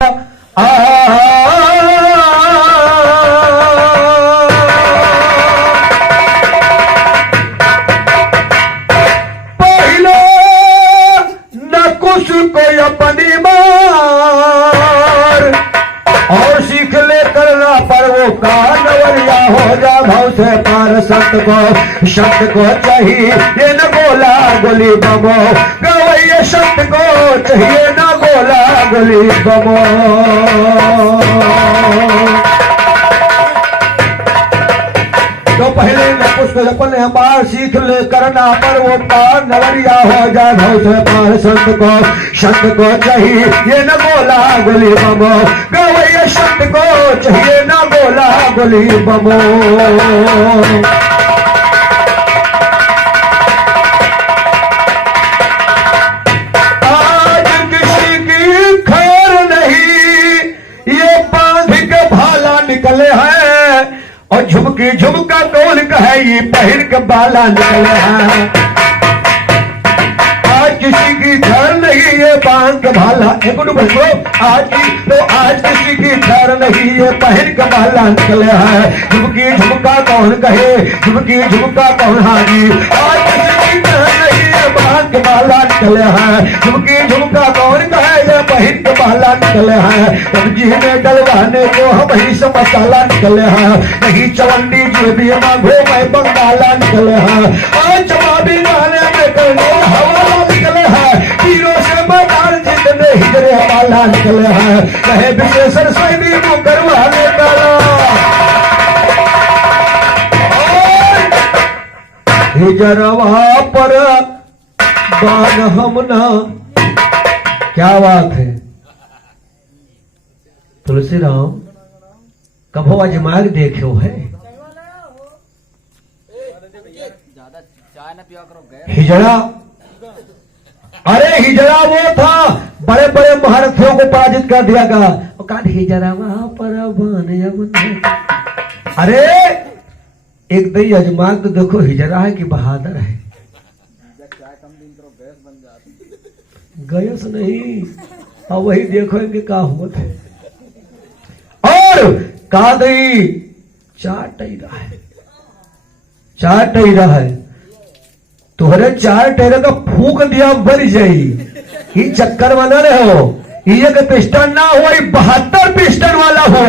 पहले न कुछ कोई अपनी मार और सीख ले करना पर वो कानवरिया हो जा भाव से पार। संत को चाहिए ये न गोला गोली बमो गवैया संत को चाहिए न गोला गोली बमो। तो पहले न कुछ अपन हमार सीख ले करना पर वो पार नवरिया हो जा भाव से पार। संत को चाहिए ये न गोला गोली बमो गवैया संत को चाहिए न गोला गोली बमो। आज किसी की खैर नहीं ये बांध के भाला निकले हैं और झुमकी झुमका कौन कहे ये पहन के बाला निकले हैं। आज किसी की खैर नहीं ये बांध के भाला एक बच्चों आज किसी की खैर नहीं ये पहन के बाला निकले हैं। झुमकी झुमका कौन कहे झुमकी झुमका कौन हाजी आज किसी की खैर नहीं ये बांध के बाला निकले हैं। झुमकी झुमका कौन कहे ये पहन के बाला निकले हैं। सब्जी में डलवाने को हम ही से मसाला निकले हैं। नहीं चवंडी जेबी मांगो मैं बंगाला निकले हैं। आज जवाबी गाने में करने हवाला निकले हैं। तीरों से मैदान जीतने हिजरे वाला निकले हैं। कहे विशेषण सैनी मुकर वाले काला हिजरवा पर बान हमना। क्या बात है तुलसी राम कभो अजमाग देखो है। हिजड़ा अरे हिजड़ा वो था बड़े बड़े महारथियों को पराजित कर दिया गया। हिजड़ा वहां पर अरे एक दही अजमाग तो देखो हिजड़ा है कि बहादुर है। गैस नहीं अब वही देखोगे क्या हुआ था। और का दही चाट ही रहा है तुहरे 4 टेरे का फूक दिया भर जाई। ये चक्कर वाला रहे हो ये का पिस्टन ना हो 72 पिस्टन वाला हो।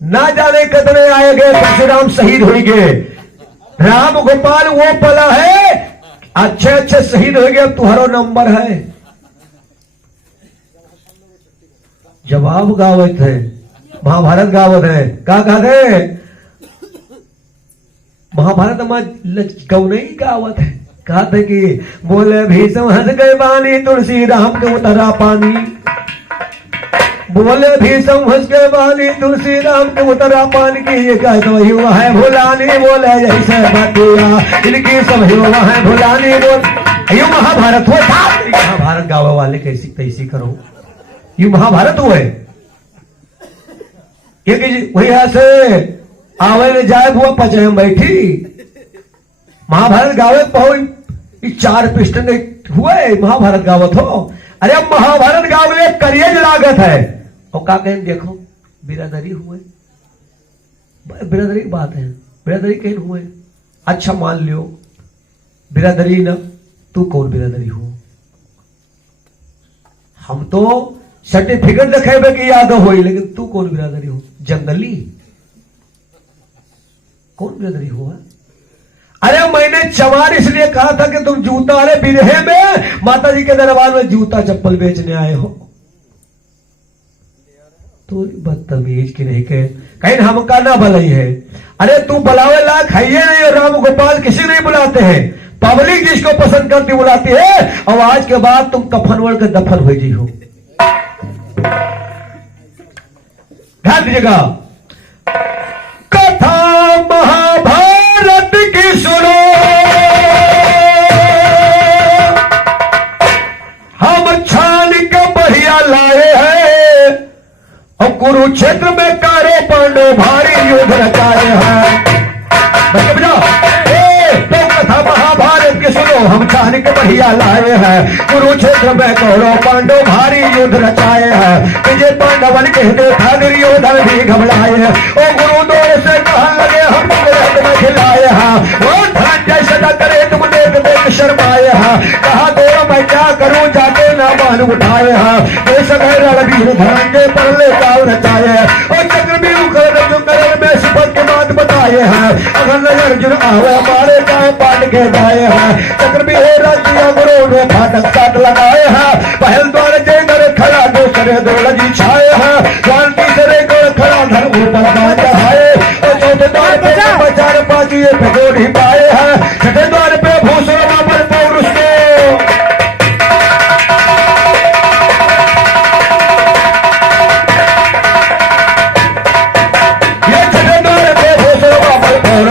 ना जाने कितने आए गए परशुराम शहीद हो गए। राम गोपाल वो पला है अच्छे अच्छे शहीद हो गए। तुम्हारो नंबर है जवाब गावत है महाभारत गावत है का कहते महाभारत में गौ नहीं गावत है। कहा था कि बोले भीषम हंस गए बानी तुलसी राम के उतरा पानी। बोले भीषम हंस गए बानी तुलसी राम के उतरा पानी की ये कह तो युवा है भुलानी बोले ऐसे बतिया इनकी सब युवा है भुलानी बोल। यू महाभारत हो था महाभारत गावे वाले कैसी तैसी करो यू महाभारत हुए वही ऐसे आवे ने जाए हुआ पचे में बैठी महाभारत गावे पहुंच 4 पिस्टन हुए महाभारत गावत हो। अरे अब महाभारत गावले करिए लागत है और का कहें देखो बिरादरी हुए बिरादरी की बात है बिरादरी कहीं हुए। अच्छा मान लियो बिरादरी न तू कौन बिरादरी हो। हम तो सर्टिफिकेट दिखेबे की याद हो लेकिन तू कौन बिरादरी हो। जंगली कौन बिरादरी हुआ। अरे मैंने चमार इसलिए कहा था कि तुम जूता अरे बिरहे में माता जी के दरबार में जूता चप्पल बेचने आए हो। तो बदतमीज की नहीं कहे कहीं हमका ना भलाई है। अरे तू बुलावे लायक है ये नहीं। राम गोपाल किसी नहीं बुलाते हैं पब्लिक जिसको पसंद करती बुलाती है। और आज के बाद तुम कफन वड़ के दफन हो जी हो। ध्यान दीजिएगा कथा महाभारत की सुनो हम छान के बढ़िया लाए हैं और कुरुक्षेत्र में कारो पांडव भारी युद्ध रचाए हैं। तो कथा महाभारत की सुनो हम छान के बढ़िया लाए हैं। कुरुक्षेत्र में कौरव पांडव भारी युद्ध रचाए हैं। विजय पांडवन कहते था दुर्योधन भी घबराए हैं। ओ गुरु दौड़ से कहने लगे हम रक्त में खिलाए हैं। वो धनंजय सदा करे तुम देख देख शर्माए हैं। कहा दौड़ मैं क्या करूं जाके ना मान उठाए हैं। रणवीर धनंजय पर ले काल रचाए और चक्रव्यूह कर में शपथ के बात बताए हैं। अगर अर्जुन आवे हमारे गाँव पाट के जाए हैं। चक्रव्यूह राज्य गुरु ने फाटक साट लगाए हैं। पहल द्वार जय कर खड़ा दूसरे दौड़ जी छाए हैं। द्वार तीसरे गोड़ खड़ा धर ऊपर बांध चढ़ाए और चौथे द्वार पे चार पांच ये भगोड़ ही पाए हैं। छठे द्वार पे भूषण पर पौरुष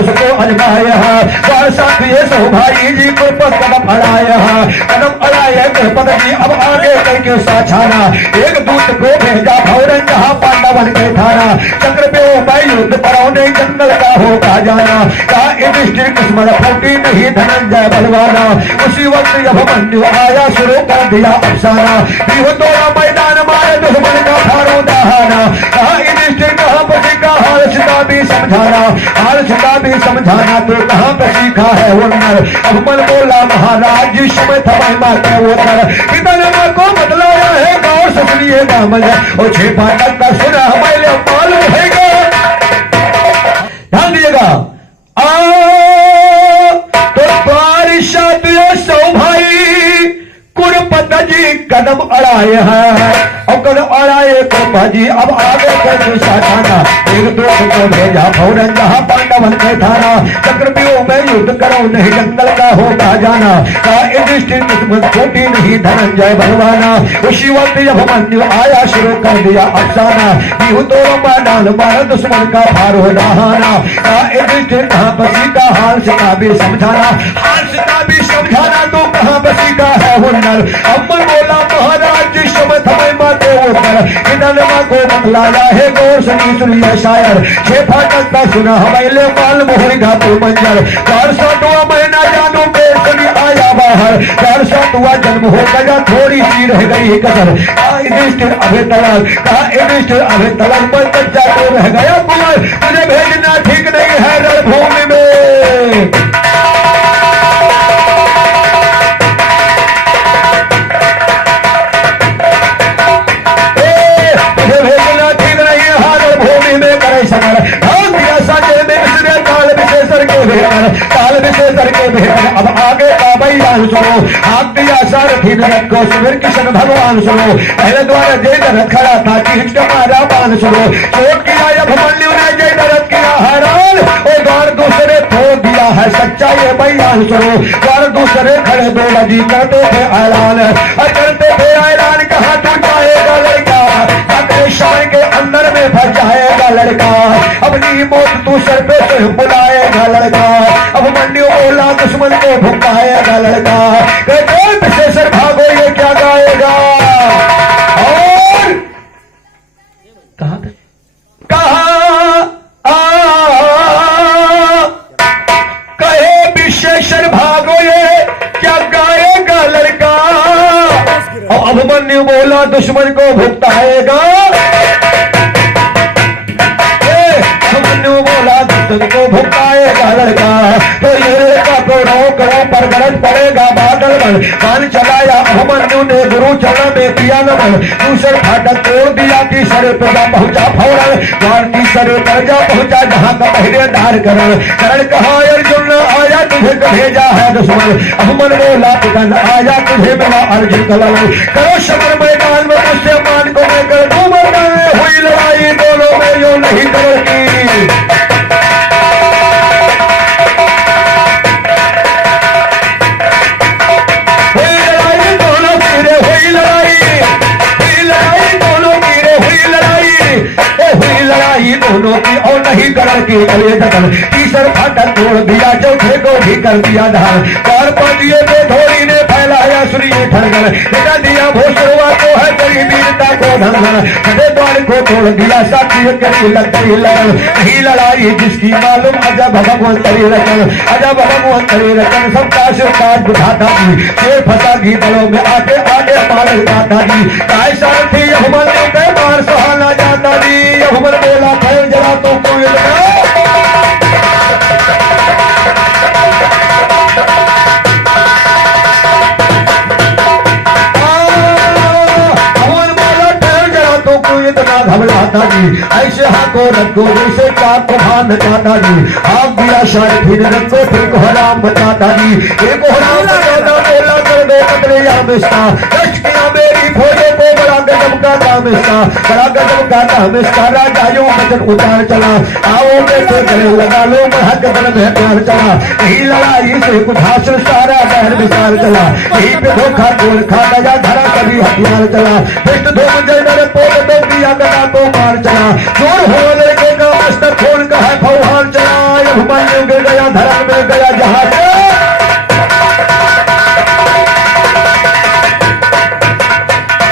को अजमाया है। साथ ये सो भाई जी को कदम अड़ाया है। कदम अड़ाया पद जी अब आगे करके साछाना। एक दूत को भेजा भौरन जहाँ पांडवन के थाना। चक्रव्यूह में युद्ध परौने जंगल का होगा जाना। कहा युधिष्ठिर किस्मत फूटी नहीं धनंजय बलवाना। उसी वक्त अभिमन्यु आया शुरू कर दिया अफसाना। तोड़ा मैदान मारे दुश्मन का फारो दहाना। कहा युधिष्ठिर कहाँ पर सीखा हाल सीता भी समझाना। हाल सीता भी समझाना तो कहाँ पर सीखा है वंदर। अभिमन बोला महाराज जिस समय था महिमा के वोटर। पिता ने माँ को बदलाया है गौर से सुनिए दामन और छह पाठक का सुना हमारे मालूम है। ध्यान दीजिएगा तो बारिश सौ भाई कुरपत जी कदम अड़ाए हैं और कदम अड़ाए कुरपा जी अब आगे कर साठाना। एक दूत को भेजा फौरन जहाँ पांडवन के थाना। चक्रव्यूह में युद्ध करो नहीं जंगल का होगा जाना। कहा युधिष्ठिर किस्मत फूटी नहीं धनंजय बलवाना। उसी वक्त अभिमन्यु आया शुरू कर दिया अफसाना। तोड़ो मैदान मारा दुश्मन का फारो दहाना। कहा युधिष्ठिर कहाँ बसी का हाल सीता भी समझाना। हाल सीता भी समझाना तो कहाँ बसी का है हुनर। अम्मन बोला महाराज जिस समय थमे माते ऊपर इन्होंने माँ को बतलाया है गौर सुनिए शायर। छह फाटक का सुना हमें माल मोहर घाटू मंजर। 400वां महीना जानू के सुनी आया बाहर। 400वां जन्म हो गया थोड़ी सी रह गई कसर। युधिष्ठिर अभे तलक कहा युधिष्ठिर अभे तलक पर कच्चा तो रह गया कुंवर। तुझे भेजना ठीक नहीं है रणभूमि में। काल विशेषर के भेद अब आगे का बयान सुनो। आप दिया सारथी नरक को सुबीर किशन भगवान सुनो। पहले द्वारा जय दरत खड़ा था कि मारा बान सुनो। चोट किया अभिमन्यु ने जय दरत किया हैरान और द्वार दूसरे छोड़ दिया है सच्चा ये बयान सुनो। द्वार दूसरे खड़े दो लजी करते थे ऐलान करते थे ऐलान। कहा तू जाएगा लड़का शाय के अंदर में फंस जाएगा लड़का। अपनी मौत तू सर पे से बुलाएगा लड़का। अभिमन्यु बोला दुश्मन को भुकाएगा लड़का। कहते विशेषर भागो ये क्या गाएगा। और कहे विशेषर भागो ये क्या गाएगा लड़का। और अभिमन्यु बोला दुश्मन को भुगताएगा। बोला दुश्मन को भुगताएगा लड़का। तो ये लड़का को रोक पर गरज पड़ेगा बादल बन। कान चलाया अभिमन्यु ने गुरु चरण में किया नमन। दूसरे फाटक तोड़ दिया तीसरे पर जा पहुंचा फौरन। द्वार तीसरे पर जा पहुंचा जहां का पहरेदार करण। करण कहा अर्जुन आया तुझे भेजा है दुश्मन। अभिमन बोला पितन आया तुझे मिला अर्जुन कलन। करो शबर मैदान में मुझसे मान को मैं कर दूं मैदान में हुई लड़ाई दोनों में यो नहीं करेगी। दोनों की और नहीं करण की गले दखल। तीसर फाटक तोड़ दिया चौथे को भी कर दिया धार। चार पांचिए पे थोड़ी ने फैलाया सूर्य ठनगन। बेटा दिया भोसरवा को है तेरी वीरता को धन धन छठे द्वार को तोड़ दिया साथी करी लग गई लड़न नहीं लड़ाई जिसकी मालूम अजब भगवान तरी रचन अजब भगवान तरी रचन सबका शिवकाज बुझाता जी शेर फंसा घी बलों में आगे आगे मार जाता जी काय सारथी यहुमन के मार सहाना जाता जी यहुमन बोला खैर जरा तो कोई घबराता जी ऐसे हाथों रखो जैसे चाक को भान जाता जी आग दिया शायद फिर रखो फिर को हराम बताता जी एक हराम बताता बोला कर दो बदले या मिस्ता कष्ट किया मेरी फोड़े को बड़ा गजब का दामिस्ता बड़ा गजब का दामिस्ता राजाओं बचन उतार चला आओ बेटे गले लगा लो महक बन में प्यार चला यही लड़ाई से कुछ हासिल सारा बहर विचार चला यही पे धोखा गोल खा गया धरा कभी हथियार चला फिर धो मुझे मेरे पोत दो दिया गया तो मार चला चोर हो लेके का मस्तर खोल का है फौहार चला अभिमन्यु गिर गया धरा में गया जहाज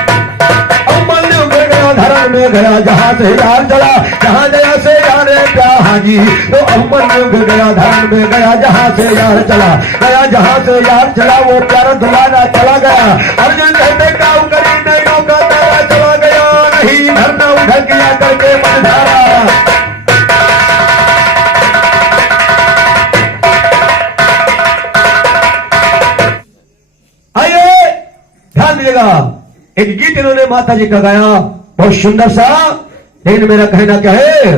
अभिमन्यु गिर गया धरा में गया जहां से यार चला जहां गया से यार क्या हाजी तो अभिमन्यु गिर गया धरा में गया जहां से यार चला गया जहां से यार चला वो प्यारा दुलाना चला गया अर्जुन कहते काऊ करी नहीं का तारा चला गया नहीं धरना उधर किया करके मन धारा आइए ध्यान दीजिएगा एक गीत इन्होंने माता जी का गाया बहुत सुंदर सा लेकिन मेरा कहना क्या है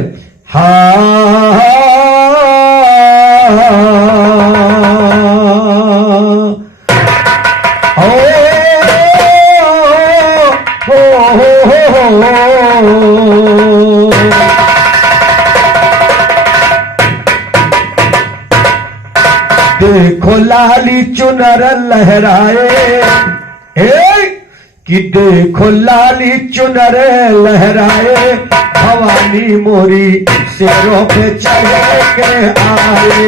देखो लाली चुनर लहराए कि देखो लाली चुनर लहराए भवानी मोरी शेरों पे चढ़ के आए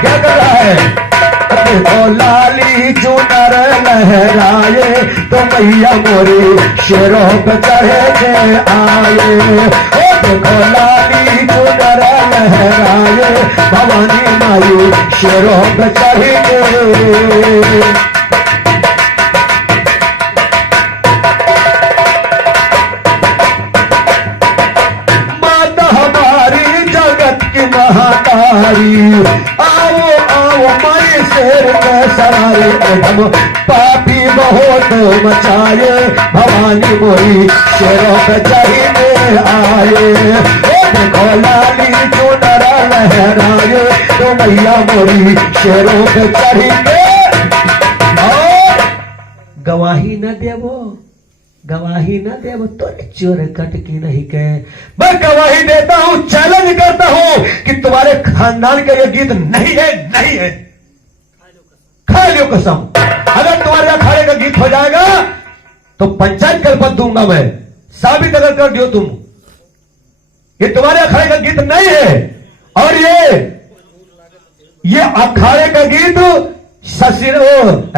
क्या कर रहा है देखो लाली चुनर लहराए तो मैया मोरी शेरों पे चढ़ के आए देखो लाली चुनर लहराए भवानी माई शेरों पे चढ़ के माता हमारी जगत की महातारी आओ आओ माई शेर के सवारी हम पापी बहुत मचाए भवानी मोरी शेरों पे चढ़ के आए देखो लाली चुनर लहराए तो मैया मोरी शेरों पे चढ़ के गवाही न देवो गवाही न देवो तो चोर कट की नहीं के मैं गवाही देता हूं चैलेंज करता हूं कि तुम्हारे खानदान का यह गीत नहीं है नहीं है खा लियो कसम अगर तुम्हारे अखाड़े का गीत हो जाएगा तो पंचायत कल्पत दूंगा मैं साबित अगर कर दियो तुम ये तुम्हारे अखाड़े का गीत नहीं है और ये अखाड़े का गीत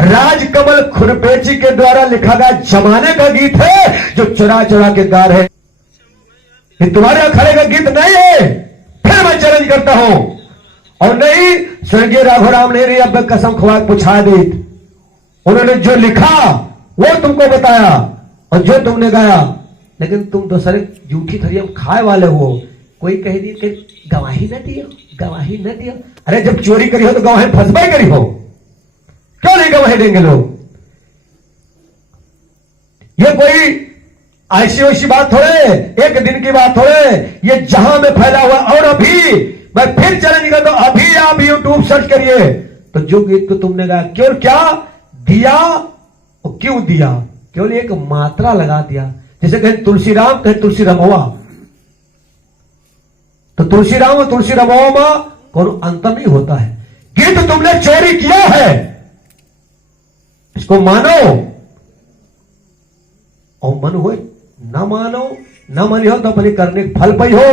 राजकमल खुरपेची के द्वारा लिखा गया जमाने का गीत है जो चुरा चुरा के गा रहे ये तुम्हारे अखाड़े का गीत नहीं है फिर मैं चैलेंज करता हूं और नहीं स्वर्गीय राघोराम ने अब कसम खुआ पूछा दी उन्होंने जो लिखा वो तुमको बताया और जो तुमने गाया लेकिन तुम तो सर झूठी थरियम खाए वाले हो कोई कह दी कि गवाही न दियो अरे जब चोरी करी हो तो गवाही फंसबाई करी हो क्यों नहीं गवाही देंगे लोग ये कोई ऐसी वैसी बात थोड़े एक दिन की बात थोड़े ये जहां में फैला हुआ और अभी मैं फिर चैलेंज करता हूं अभी आप यूट्यूब सर्च करिए तो जो गीत को तुमने गाया क्यों क्या दिया और क्यों दिया केवल एक मात्रा लगा दिया जैसे कहें तुलसी राम कहें तुलसी रमवा तो तुलसी राम और तुलसी रमवा में कोई अंतर नहीं होता है गीत तुमने चोरी किया है इसको मानो और मन हो न मानो न मनी हो तो अपने करने फल पई हो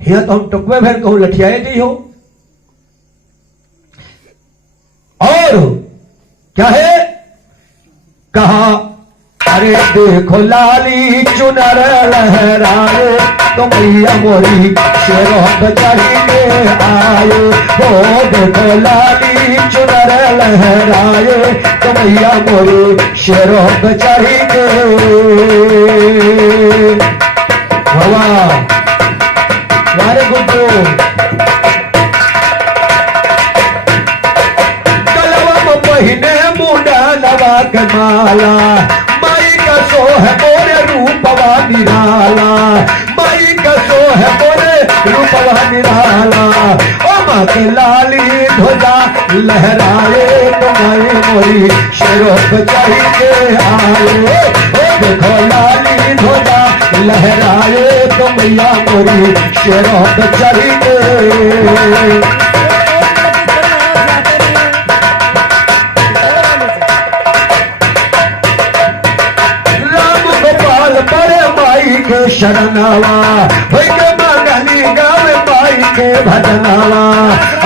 हिया तो हम टुकवे भैर कहूं लठियाए जी हो और क्या है अरे देखो लाली चुनर लहराए तो मैया मोरी शेरों पे चढ़ी के आए। वो देखो लाली चुनर लहराए तो मैया मोरी शेरों पे चढ़ी के। वाह वारे गुड्डू पहिने मुंडा नवा के माला माई का सो है मोरे रूपवा निराला। माई का सो है मोरे रूपवा निराला। ओ माँ के लाली ध्वजा लहराए तो माई मोरी शेरों पे चढ़ी के आए। ओ देखो लाली ध्वजा लहराए तो मैया मोरी शेरों पे चढ़ी के। के शरणवा भई के मंगली गावे माई के भजनवा।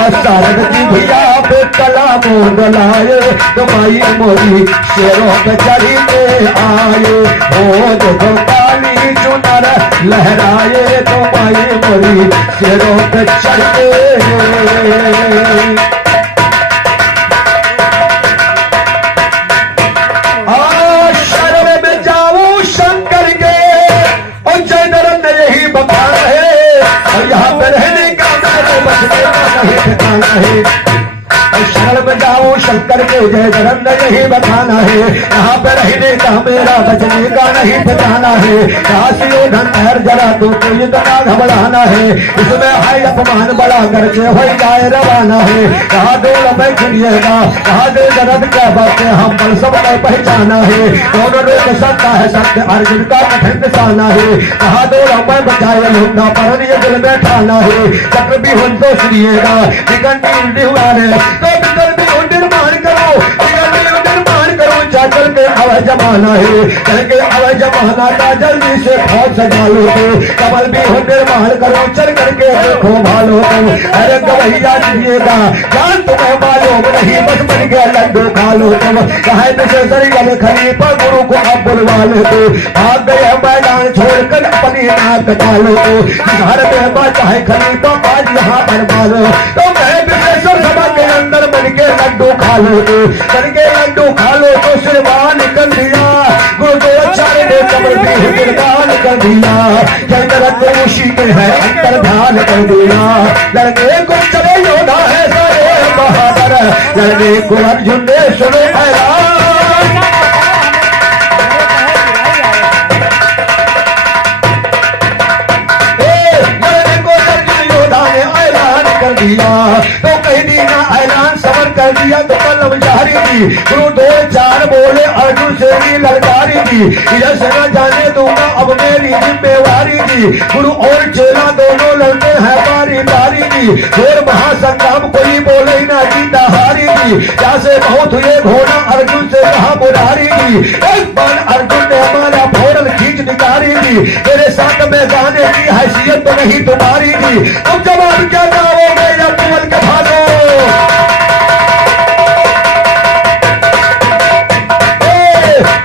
और शारद की भैया पे कला मोडलाए तो माई मोरी शेरों पे चढ़ी के आए। ओ देखो काली चुनर लहराए तो माई मोरी शेरों पे चढ़ के। शरण में जाओ शंकर के जय जरन यही बताना है। यहाँ पे रहने का मेरा बचने का नहीं ठिकाना है। काशियो धन हर जरा तो कोई इतना घबराना है। इसमें है अपमान बड़ा करके हो जाए रवाना है। कहा डोल में खिलिएगा कहा दे जरद क्या बातें हम पर सब में पहचाना है। दोनों लोग सकता है सत्य अर्जुन का कठिन निशाना है। कहा डोल में बचाए लूंगा पर ये दिल में ठाना है। चक्र भी हो तो सुनिएगा निकंडी उल्टी हुआ तो निर्माण करो निर्माण करो चल के अवय जमाना है। चल के अवय जमाना का जल्दी से फौज सजा लो तो कमल भी हो निर्माण करो चल करके देखो भालो तो। अरे गवैया दिएगा जान तुम्हें मालूम नहीं बस बन गया लड्डू खा लो तुम। कहे तुझे सरियल खलीफा गुरु को अब बुलवा लो तो। भाग गए मैदान छोड़कर अपनी नाक डालो तो। घर में बचा है खलीफा आज यहाँ पर मारो तो। मैं सभा के अंदर बन के लड्डू खा लो तो बन के लड्डू खा लो तो सिरवान कर दिया गुरु गोचार्य ने कमल भी गिरदान कर दिया। जय दरद उसी के है अंतर ध्यान कर दिया। लड़के को चले योद्धा है सारे बहादुर लड़के को अर्जुन ने सुनो ऐलान। कर दिया तो कह दीना ऐलान समर कर दिया तो कलम जारी दी। गुरु दो चार बोले अर्जुन से भी ललकारी दी। यश न जाने दूंगा अब मेरी जिम्मेवारी दी। गुरु और चेला दोनों लड़ते हैं बारी बारी दी। फिर महासंग्राम कोई बोले ना जीता हारी दी। जैसे बहुत हुए घोड़ा अर्जुन से कहा मुरारी दी। एक बार अर्जुन ने हमारा फोड़ल खींच निकारी दी। मेरे साथ में गाने की हैसियत तो नहीं तुम्हारी दी। तुम जवाब क्या गाओगे या कुंवल के भागो।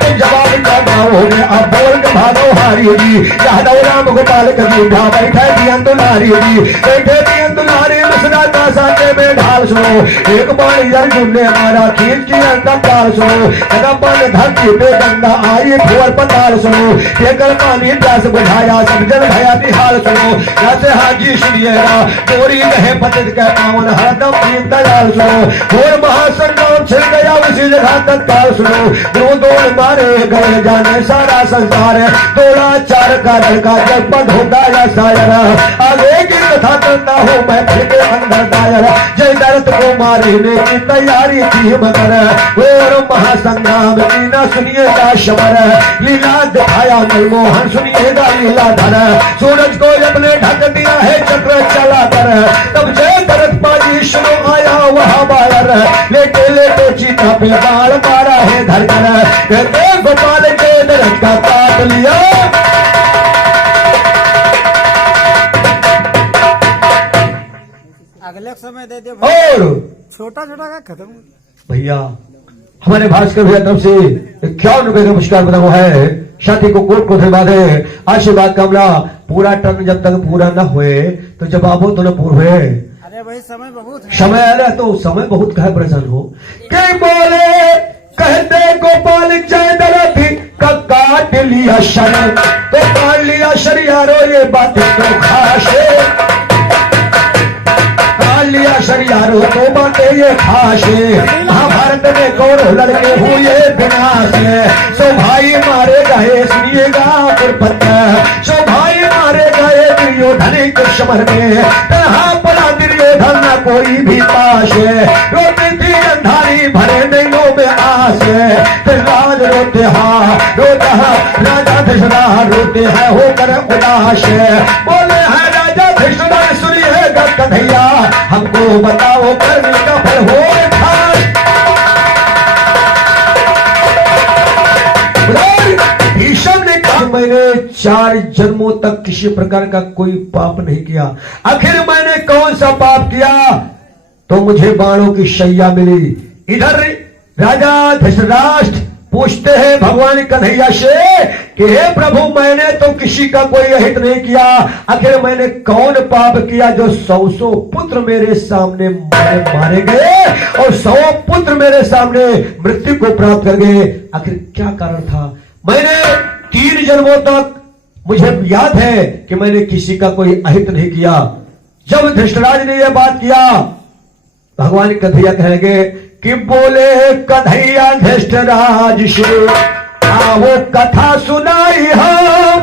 तुम जवाब क्या गाओगे अब बोल के भागो हारी दी। यादव राम गोपाल कभी ढा बैठे दिया दुलारी दी। बैठे दिया दुलारी मसला साथे में ढाल सुनो। एक बार अर्जुन ने हमारा खींच की अंदर डाल सुनो। कदम धरती पे गंगा आई फुअर पताल सुनो। देकर पानी प्यास बुझाया सब जन भया निहाल सुनो। जैसे हाजी सुनिएगा चोरी कहे पतित के पावन हरदम दीन दयाल सुनो। और महासंग्राम छिड़ गया उसी जगह तत्काल सुनो। दो दौड़ मारे गए जाने सारा संसार दौड़ा चार का लड़का जगपद होगा या शायर। आगे की कथा करता हूँ मैं फिर के अंदर दायर। जय दरद को मारने की तैयारी थी मगर और महासंग्राम की न सुनिएगा शबर। लीला दिखाया मनमोहन सुनिएगा लीलाधर। सूरज को अपने ढक दिया है चक्र चला कर। तब जय दरद पाजी सुनो आया वहां बाहर। लेटे लेटे चीता पे बाढ़ मारा है धरकर। गोपाल के दरद का काट लिया। अगले समय दे दे और छोटा छोटा का खत्म भैया हमारे भास्कर भैया तरफ से ₹51 का पुरस्कार बना हुआ है। साथी को कोट को धन्यवाद है। आशीर्वाद कामना पूरा टर्न जब तक पूरा न हुए तो जब आप हो तो न पूर्ण हुए। अरे भाई समय बहुत है। समय आ रहा तो समय बहुत कहे परेशान हो के बोले कहते गोपाल जय दरथी का काट लिया शरण तो काट लिया शरियारो ये बात तो खासे काट लिया शरियारो तो बातें ये खासे। महाभारत में कौरव लड़के हुए विनाश सो भाई मारे गए सुनिएगा कुरपत्ता सो भाई मारे गए दुर्योधन के समर में कहा पड़ा दुर्योधन न कोई भी पास रोती थी अंधारी भरे नैनों में आस राज रोते रोता राजा धृतराष्ट्र रोते हैं होकर उदास बोले हैं राजा धृतराष्ट्र सुनिएगा कन्हैया हमको बताओ करने का फल हो भीष्म ने कहा मैंने 4 जन्मों तक किसी प्रकार का कोई पाप नहीं किया आखिर मैंने कौन सा पाप किया तो मुझे बाणों की शैया मिली। इधर राजा धृतराष्ट्र पूछते हैं भगवान कन्हैया से कि हे प्रभु मैंने तो किसी का कोई अहित नहीं किया आखिर मैंने कौन पाप किया जो 100 पुत्र मेरे सामने मारे गए और 100 पुत्र मेरे सामने मृत्यु को प्राप्त कर गए आखिर क्या कारण था। मैंने 3 जन्मों तक मुझे याद है कि मैंने किसी का कोई अहित नहीं किया। जब धृतराज ने यह बात किया भगवान कन्हैया कहेंगे कि बोले कन्हैया धृतराज से वो कथा सुनाई हम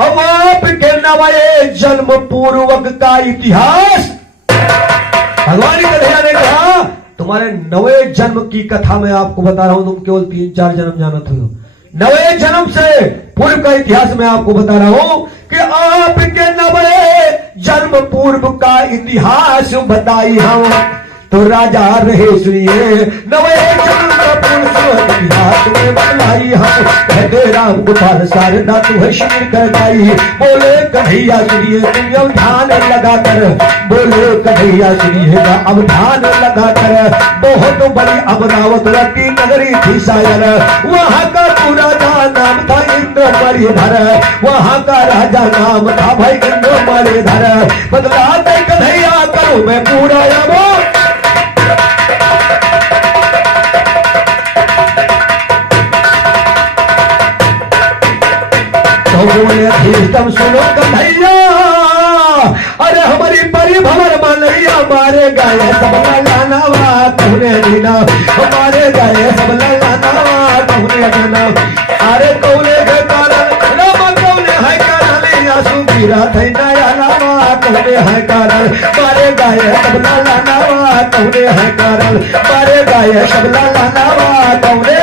अब आपके नवे जन्म पूर्वक का इतिहास। भगवान कन्हैया ने कहा तुम्हारे 9वें जन्म की कथा मैं आपको बता रहा हूं तुम केवल 3-4 जन्म जानते हो 9वें जन्म से पूर्व का इतिहास मैं आपको बता रहा हूं कि आपके 9वें जन्म पूर्व का इतिहास बताई हम तो राजा रहे सुनिए 9वें जन्म का पूर्ण इतिहास में बताई हम कहते राम गोपाल शारदा तू है शीर कहलाई बोले कन्हैया सुनिए तुम अब ध्यान लगाकर बोले कन्हैया सुनिएगा अब ध्यान लगाकर बहुत बड़ी अमरावत रती नगरी थी शायर वहां का पूरा नाम था इंद्र मणिधर वहां का राजा नाम था भाई इंद्र मणिधर बदला दे कन्हैया करो मैं पूरा बोले तुम सुनो कन्हैया अरे हमारी परिभवर मनैया मारे गए सब लानावा तुमने दीना हमारे गए सब लानावा तुमने दीना अरे कौले के कारण राम कौले है कारण या सुबीरा थे नया लावा तुमने है कारण मारे गए सब लानावा तुमने है कारण मारे गए सब लानावा तुमने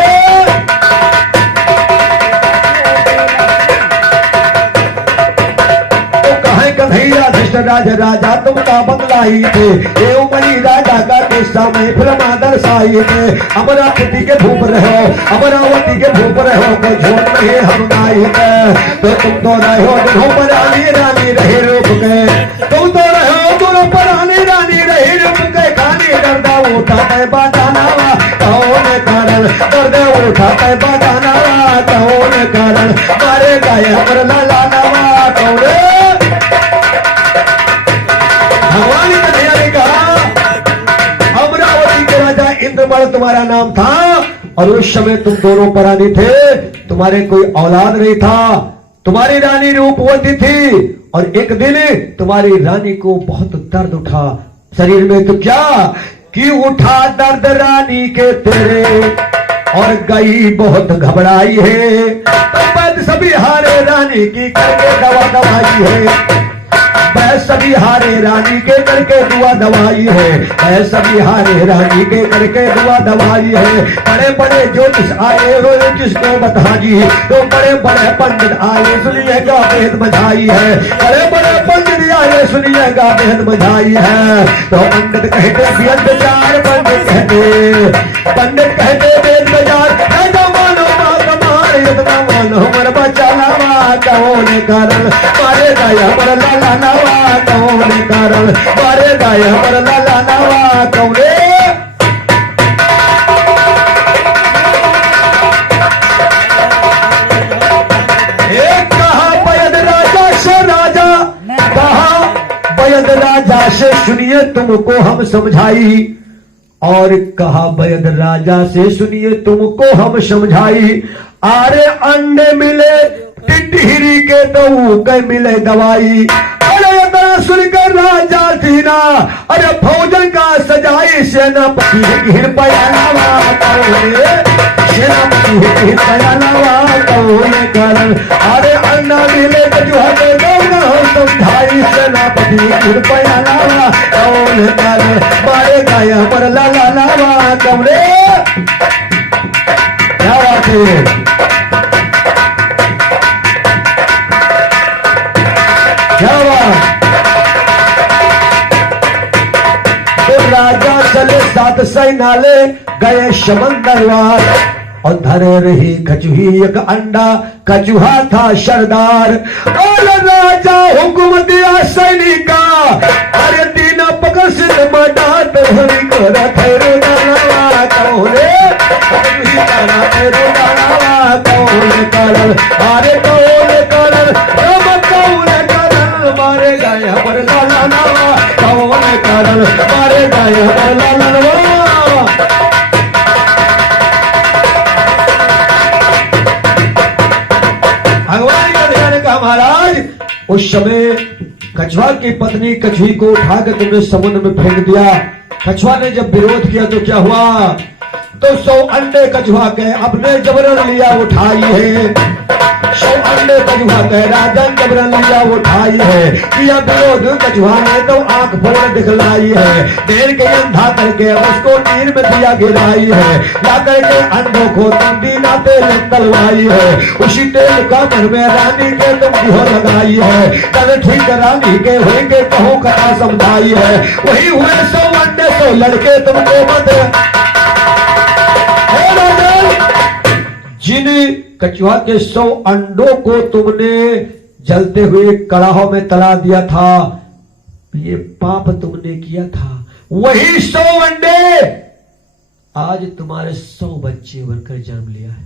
राजा तुम का बदलाई थे देवमणि राजा का किस्सा में फिल्म दर्शाई थे अमरावती के भूप रहो अमरावती के भूप रहो को झूठ नहीं हम गाई थे तो तुम तो रहो दोनों पर रानी रहे रूप के तुम तो रहो दोनों पर रानी रहे रूप के खाने डरदा उठा है बाजाना कौन कारण डरदा उठा है बाजाना कौन कारण मारे गए अमर लाला नवा कौन भगवान कन्हैया ने कहा अमरावती के राजा इंद्रमल तुम्हारा नाम था और उस समय तुम दोनों परानी थे तुम्हारे कोई औलाद नहीं था तुम्हारी रानी रूपवती थी और एक दिन तुम्हारी रानी को बहुत दर्द उठा शरीर में तो क्या कि उठा दर्द रानी के तेरे और गई बहुत घबराई है तो बाद सभी हारे रानी की करके दवा दवाई है सभी हारे रानी के करके दुआ दवाई है सभी हारे रानी के करके दुआ दवाई है बड़े बड़े ज्योतिष आए रोए जिसको बता जी तो बड़े बड़े पंडित आए सुनिएगा भेद बधाई है बड़े बड़े पंडित आए सुनिएगा भेद बधाई है तो पंडित कहते बेद बाजार पंडित कहते बेद बाजार मानो मार इतना मानो मर बचावा कौन कारण मारे गया मर लाला नवा कौन कारण मारे गया मर लाला नवा कौन सुनिए तुमको हम समझाई। और कहा वैद राजा से सुनिए तुमको हम समझाई। अरे अंडे मिले टिटहिरी के तो के मिले दवाई। अरे इतना सुनकर राजा सीना अरे भोजन का सजाई। सेनापति घिर पयालावा सेनापति घिर पयालावा कौन कारण। अरे अंडा मिले कछुआ के समझाई। सेनापति घिर पयालावा कौन कारण। मारे गाया पर लाला लावा कमरे। क्या बात है, क्या बात। तो राजा चले 7 सैनाले गए समंदर वार। और धरे रही कचुही एक अंडा कचुहा था सरदार। और राजा हुक्म दिया सैनिका अरे दीना पकड़ से मडात हरी कर ठहरो डाला कौने कचुही करा ठहरो डाला कौन कारण। अरे कौन कारण कौन कारण। मारे गए पर लाला लावा कौन कारण। मारे गए पर लाला लावा। भगवान का ध्यान कहा महाराज उस समय कछुआ की पत्नी कछुई को उठाकर तुमने समुद्र में फेंक दिया। कछुआ ने जब विरोध किया तो क्या हुआ। तो 100 अंडे कछुआ के अपने जबरन लिया उठाई है। 100 अंडे कछुआ के राजा जबरन लिया उठाई है। किया विरोध कछुआ ने तो आंख फोड़ दिखलाई है। देर के अंधा करके उसको नीर में दिया गिराई है। ला करके अंधों को तुम दीना तेल तलवाई है। उसी तेल का मन में रानी के तुम दिहो लगाई है। कल ठीक रानी के होंगे कहो कथा समझाई है। वही हुए 100 अंडे 100 लड़के तुमको मत। जिन कछुआ के 100 अंडों को तुमने जलते हुए कड़ाहों में तला दिया था ये पाप तुमने किया था। वही 100 अंडे आज तुम्हारे 100 बच्चे बनकर जन्म लिया है।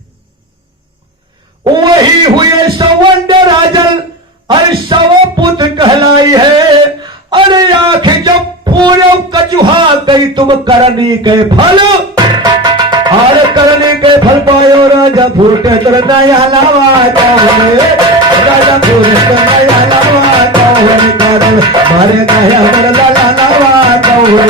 वही हुए 100 अंडे राजन अरे 100 पुत्र कहलाई है। अरे आंखें जब पूरे कछुआ गई तुम करनी के फल। और करने के फल पायो राजा फूटे तर नया लावा कौन। राजा फूटे तर नया लावा कौन कारण। मारे गया लाला लावा कौन।